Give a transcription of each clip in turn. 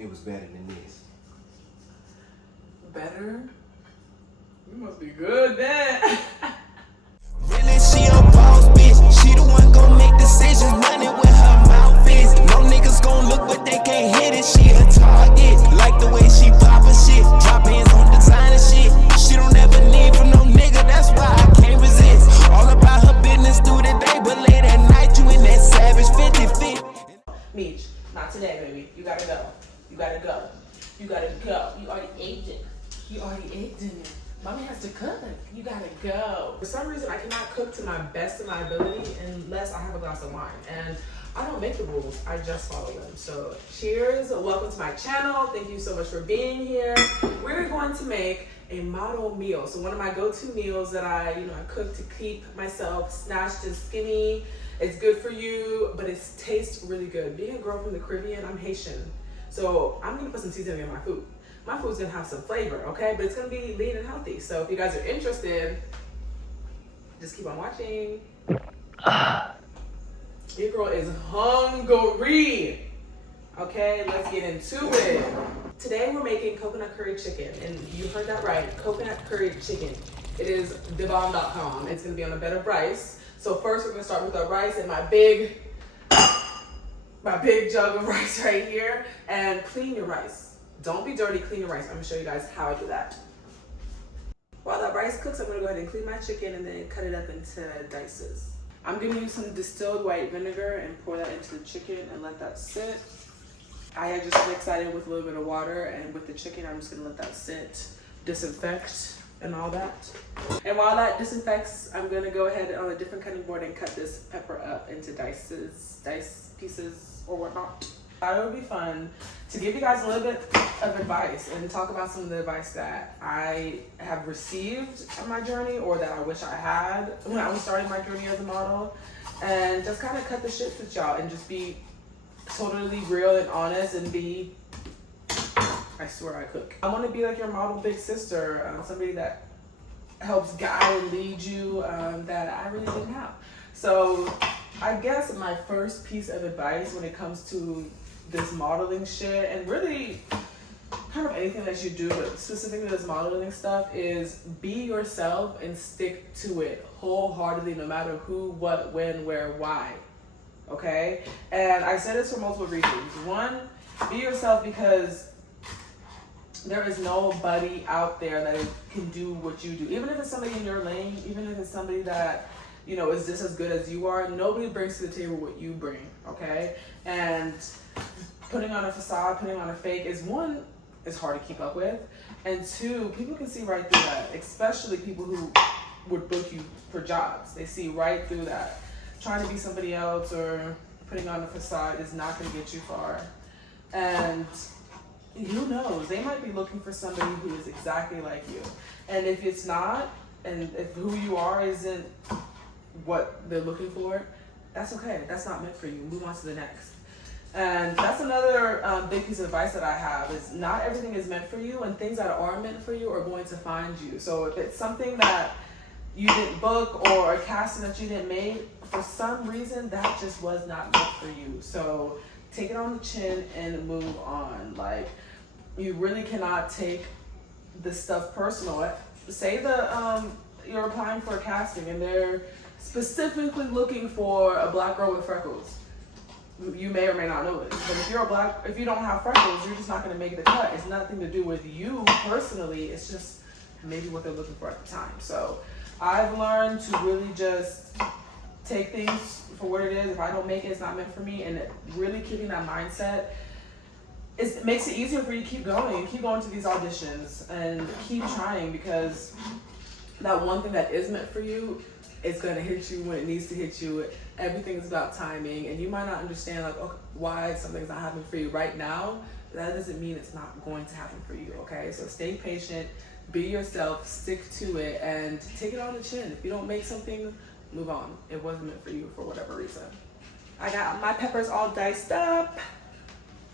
it was better than this. Better? You must be good then. Really, she a boss bitch. She the one gon' make decisions, running with her mouth is. No niggas gon' look, but they can't hit it. She a target. Like the way she poppin' shit, drop hands on designer shit. She don't ever need from no nigga, that's why I can't resist. All about her business through the day, but late at night you in that savage 50 fit. Meech, not today, baby. You gotta go. You gotta go. You gotta go. You already ate it. You already ate dinner. Mommy has to cook. You gotta go. For some reason, I cannot cook to my best of my ability unless I have a glass of wine. And I don't make the rules, I just follow them. So cheers, welcome to my channel. Thank you so much for being here. We're going to make a model meal. So one of my go-to meals that I cook to keep myself snatched and skinny. It's good for you, but it tastes really good. Being a girl from the Caribbean, I'm Haitian. So I'm gonna put some seasoning in my food. My food's gonna have some flavor, okay? But it's gonna be lean and healthy. So if you guys are interested, just keep on watching. Your girl is hungry. Okay, let's get into it. Today we're making coconut curry chicken, and you heard that right, coconut curry chicken. It is thebomb.com. It's gonna be on a bed of rice. So first we're gonna start with our rice and my big jug of rice right here. And clean your rice. Don't be dirty, clean your rice. I'm gonna show you guys how I do that. While that rice cooks, I'm gonna go ahead and clean my chicken and then cut it up into dices. I'm gonna use some distilled white vinegar and pour that into the chicken and let that sit. I had just mixed that in with a little bit of water, and with the chicken, I'm just gonna let that sit, disinfect and all that. And while that disinfects, I'm gonna go ahead on a different cutting board and cut this pepper up into dice pieces or whatnot. I thought it would be fun to give you guys a little bit of advice and talk about some of the advice that I have received on my journey, or that I wish I had when I was starting my journey as a model, and just kind of cut the shit with y'all and just be totally real and honest and be, I swear I cook. I want to be like your model big sister, somebody that helps guide and lead you that I really didn't have. So I guess my first piece of advice when it comes to this modeling shit, and really kind of anything that you do, but specifically this modeling stuff, is be yourself and stick to it wholeheartedly, no matter who, what, when, where, why. Okay? And I say this for multiple reasons. One, be yourself, because there is nobody out there that can do what you do. Even if it's somebody in your lane, even if it's somebody that is just as good as you are, nobody brings to the table what you bring, okay? And putting on a facade, putting on a fake is hard to keep up with. And two, people can see right through that, especially people who would book you for jobs. They see right through that. Trying to be somebody else or putting on a facade is not gonna get you far. And who knows, they might be looking for somebody who is exactly like you. And if it's not, and if who you are isn't what they're looking for, that's okay. That's not meant for you. Move on to the next. And that's another big piece of advice that I have, is not everything is meant for you, and things that are meant for you are going to find you. So if it's something that you didn't book or a casting that you didn't make, for some reason that just was not meant for you. So take it on the chin and move on. Like, you really cannot take this stuff personal. Say you're applying for a casting and they're specifically looking for a black girl with freckles. You may or may not know this, but if you don't have freckles, you're just not going to make the cut. It's nothing to do with you personally. It's just maybe what they're looking for at the time. So I've learned to really just take things for what it is. If I don't make it, it's not meant for me. And really keeping that mindset, it makes it easier for you to keep going to these auditions and keep trying, because that one thing that is meant for you, it's going to hit you when it needs to hit you. Everything is about timing, and you might not understand why something's not happening for you right now. That doesn't mean it's not going to happen for you, okay? So stay patient, be yourself, stick to it, and take it on the chin. If you don't make something, move on. It wasn't meant for you for whatever reason. I got my peppers all diced up.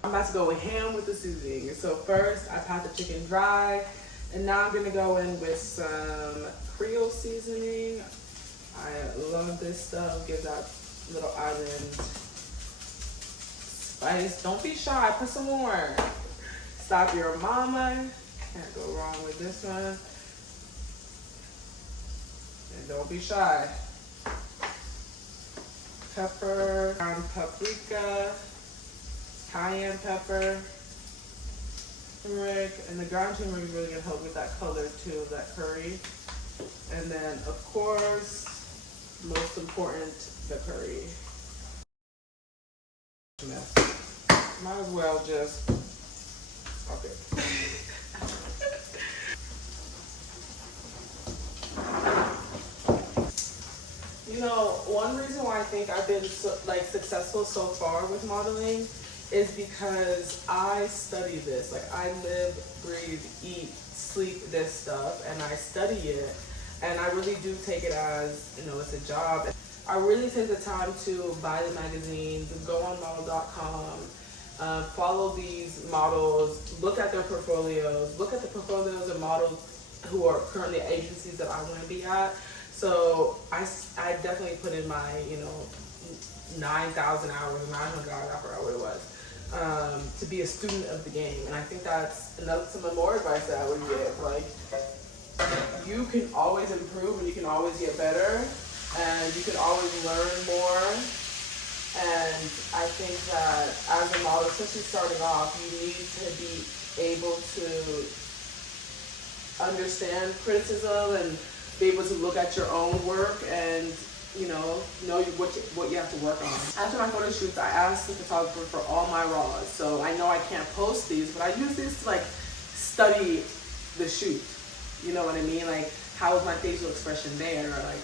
I'm about to go ham with the seasoning. So first, I pat the chicken dry, and now I'm gonna go in with some Creole seasoning. I love this stuff. Give that little island spice. Don't be shy. Put some more. Stop Your Mama. Can't go wrong with this one. And Don't Be Shy. Pepper, ground paprika, cayenne pepper, turmeric, and the ground turmeric is really gonna help with that color too, of that curry. And then of course, most important, the curry. Might as well just, okay. You know, one reason why I think I've been successful so far with modeling is because I study this. Like, I live, breathe, eat, sleep this stuff, and I study it. And I really do take it as, you know, it's a job. I really take the time to buy the magazines, go on model.com, follow these models, look at their portfolios, look at the portfolios of models who are currently at agencies that I want to be at. So I definitely put in my, you know, 9,000 hours or 900 hours, I forgot what it was, to be a student of the game. And I think that's some more advice that I would give. Like, you can always improve and you can always get better and you can always learn more. And I think that as a model, especially starting off, you need to be able to understand criticism and be able to look at your own work and, you know what you have to work on. After my photo shoots, I asked the photographer for all my raws. So I know I can't post these, but I use these to like study the shoot. You know what I mean? Like, how was my facial expression there? Like,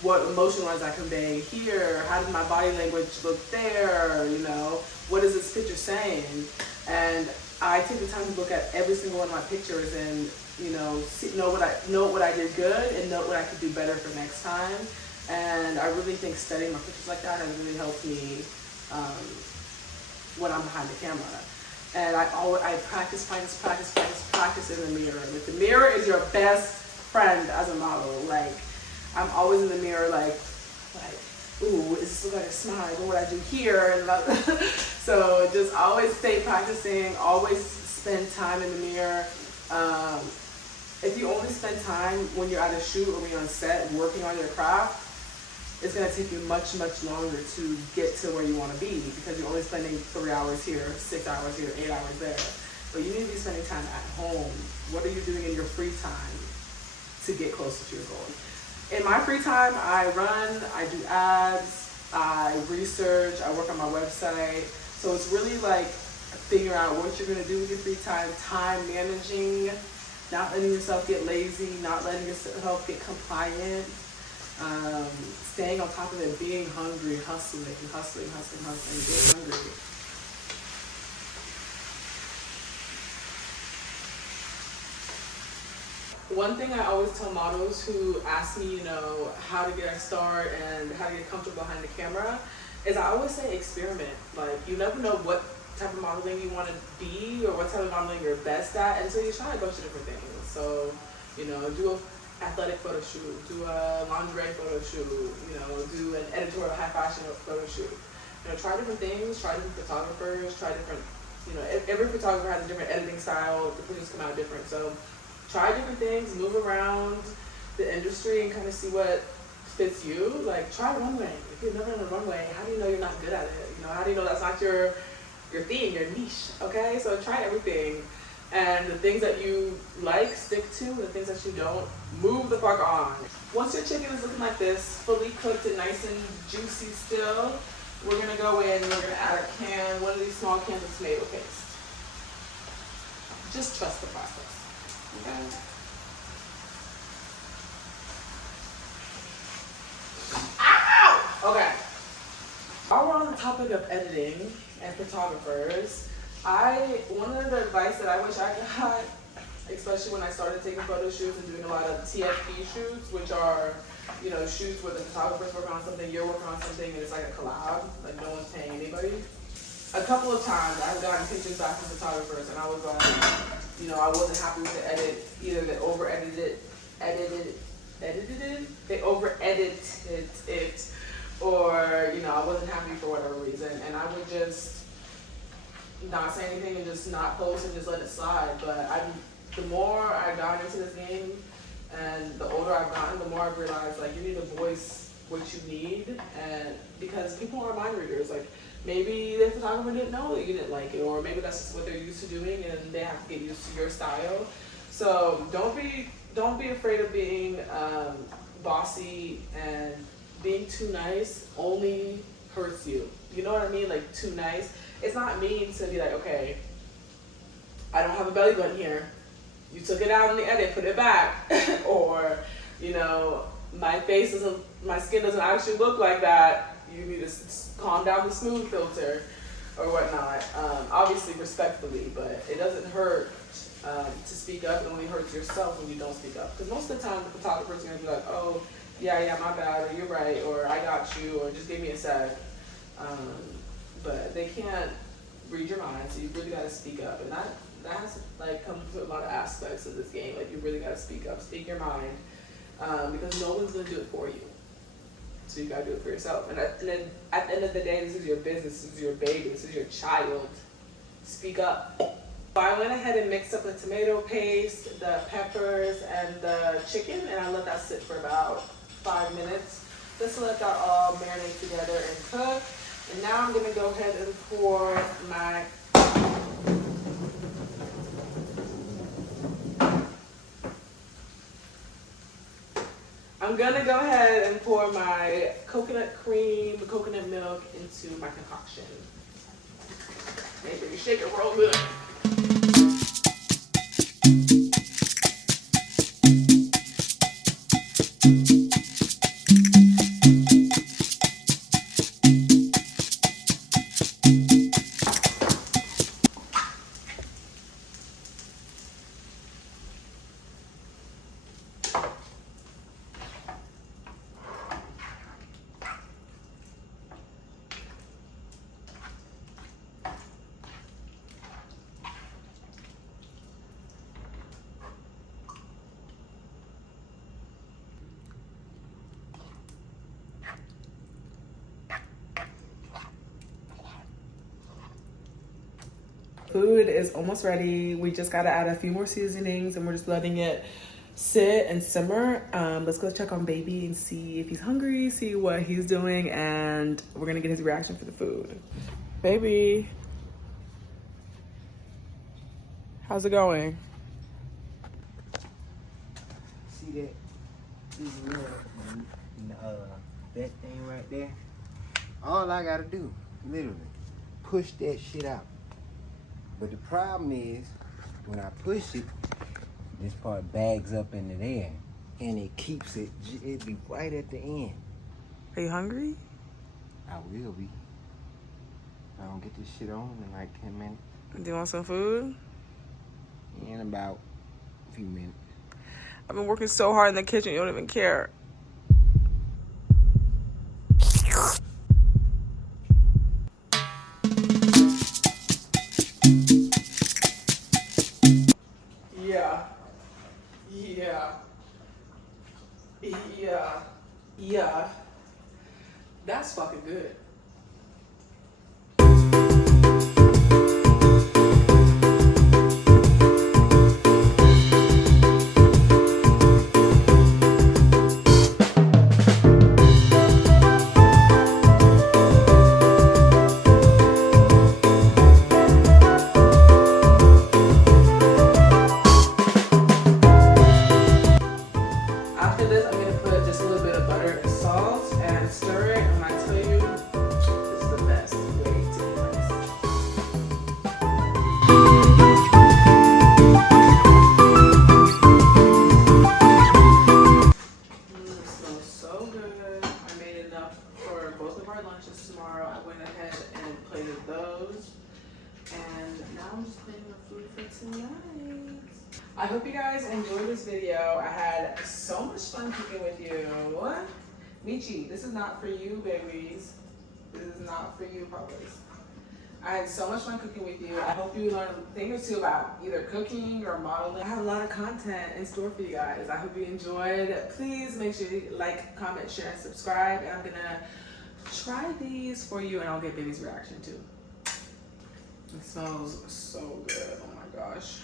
what emotion was I conveying here? How did my body language look there? You know, what is this picture saying? And I take the time to look at every single one of my pictures and, you know, know what I did good and know what I could do better for next time. And I really think studying my pictures like that has really helped me when I'm behind the camera. And I practice in the mirror. Like, the mirror is your best friend as a model. Like, I'm always in the mirror, like, ooh, does this look like a smile? What would I do here? And so just always stay practicing. Always spend time in the mirror. If you only spend time when you're at a shoot or when you're on set working on your craft, it's going to take you much, much longer to get to where you want to be because you're only spending 3 hours here, 6 hours here, 8 hours there. But you need to be spending time at home. What are you doing in your free time to get closer to your goal? In my free time, I run, I do ads, I research, I work on my website. So it's really like figuring out what you're going to do with your free time managing, not letting yourself get lazy, not letting yourself get compliant, staying on top of it, being hungry, hustling, being hungry. One thing I always tell models who ask me, you know, how to get a start and how to get comfortable behind the camera is I always say experiment. Like, you never know what type of modeling you want to be or what type of modeling you're best at until you try a bunch of different things. So, you know, do an athletic photo shoot, do a lingerie photo shoot, you know, do an editorial high fashion photo shoot. You know, try different things, try different photographers, try different, you know, every photographer has a different editing style, the pictures come out different. So try different things, move around the industry and kind of see what fits you. Like, try runway. If you've never done a runway, how do you know you're not good at it? You know, how do you know that's not your thing, your niche? Okay, so try everything. And the things that you like, stick to. The things that you don't, move the fuck on. Once your chicken is looking like this, fully cooked and nice and juicy still, we're gonna go in and we're gonna add a can, one of these small cans of tomato paste. Just trust the process. Okay. Ow! Okay. While we're on the topic of editing and photographers, one of the advice that I wish I got, especially when I started taking photo shoots and doing a lot of TFP shoots, which are, you know, shoots where the photographer's working on something, you're working on something, and it's like a collab, like no one's paying anybody. A couple of times I've gotten pictures back from photographers and I was like, you know, I wasn't happy with the edit. Either they they over-edited it, or, you know, I wasn't happy for whatever reason. And I would just not say anything and just not post and just let it slide. But the more I got into this game and the older I've gotten, the more I've realized like you need to voice what you need, and because people are mind readers. Like maybe the photographer didn't know that you didn't like it, or maybe that's just what they're used to doing and they have to get used to your style. So don't be afraid of being bossy, and being too nice only hurts you. You know what I mean? Like too nice. It's not mean to be like, okay, I don't have a belly button here. You took it out in the edit, put it back. Or, you know, my skin doesn't actually look like that. You need to calm down the smooth filter or whatnot. Obviously respectfully, but it doesn't hurt to speak up. It only hurts yourself when you don't speak up. Because most of the time the photographer's gonna be like, oh, yeah, my bad, or you're right, or I got you, or just give me a sec. But they can't read your mind, so you really gotta speak up. And that has to like come to a lot of aspects of this game. Like you really gotta speak up, speak your mind, because no one's gonna do it for you. So you gotta do it for yourself. And then at the end of the day, this is your business, this is your baby, this is your child. Speak up. So I went ahead and mixed up the tomato paste, the peppers, and the chicken, and I let that sit for about 5 minutes just to let that all marinate together and cook. And now I'm gonna go ahead and pour my coconut cream, coconut milk into my concoction. Make sure you shake it real good. Food is almost ready. We just gotta add a few more seasonings and we're just letting it sit and simmer. Let's go check on baby and see if he's hungry, see what he's doing, and we're gonna get his reaction for the food. Baby, how's it going? See that? This little, that thing right there? All I gotta do, literally, push that shit out. But the problem is, when I push it, this part bags up in the air, and it keeps it be right at the end. Are you hungry? I will be. If I don't get this shit on in like 10 minutes. Do you want some food? In about a few minutes. I've been working so hard in the kitchen, you don't even care. Yeah. That's fucking good. After this, I'm gonna put just a little bit of butter and salt and stir it. And when I tell you, this is the best way to eat rice. It smells so good. I made enough for both of our lunches tomorrow. I went ahead and plated those. And now I'm just plating the food for tonight. I hope you guys enjoyed this video. I had so much fun cooking with you. Michi, this is not for you, babies. This is not for you, puppies. I had so much fun cooking with you. I hope you learned a thing or two about either cooking or modeling. I have a lot of content in store for you guys. I hope you enjoyed. Please make sure you like, comment, share, and subscribe. And I'm gonna try these for you and I'll get baby's reaction too. It smells so good. Oh my gosh.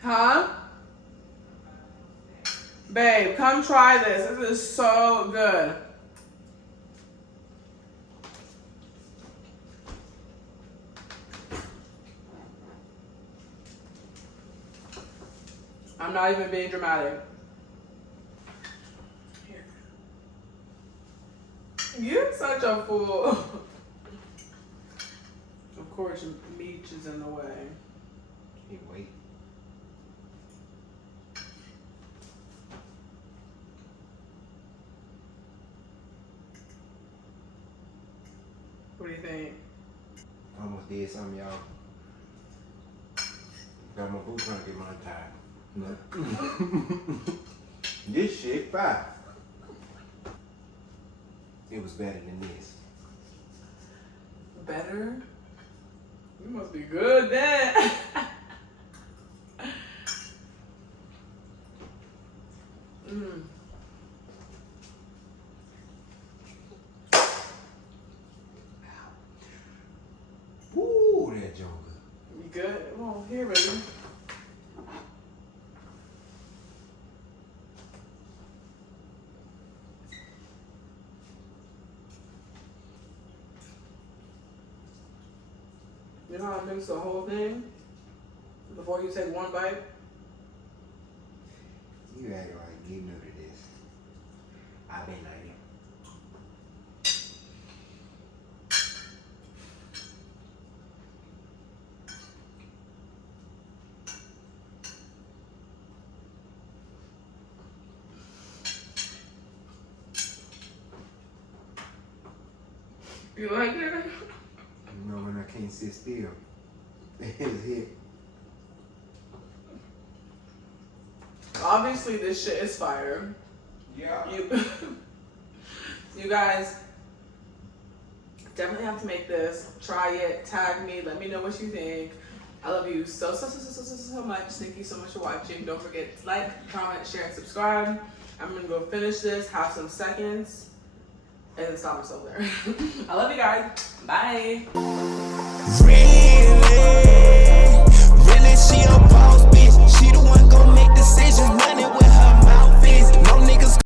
Huh? Babe, come try this. This is so good. I'm not even being dramatic. Here. You're such a fool. Of course, Meech is in the way. Hey, wait. What do you think? Almost did something, y'all. Got my boot trying to get mine tied. This shit fire. It was better than this. Better? You must be good then. Woo, that joker. You good? Well, here, baby. You know how to mix the whole thing before you take one bite? You act like you new to this. I've been like it. You like it? You know when I can't sit still. It's hit. Obviously, this shit is fire. Yeah. You guys definitely have to make this. Try it. Tag me. Let me know what you think. I love you so much. Thank you so much for watching. Don't forget to like, comment, share, and subscribe. I'm gonna go finish this, have some seconds, and then stop myself there. I love you guys. Bye.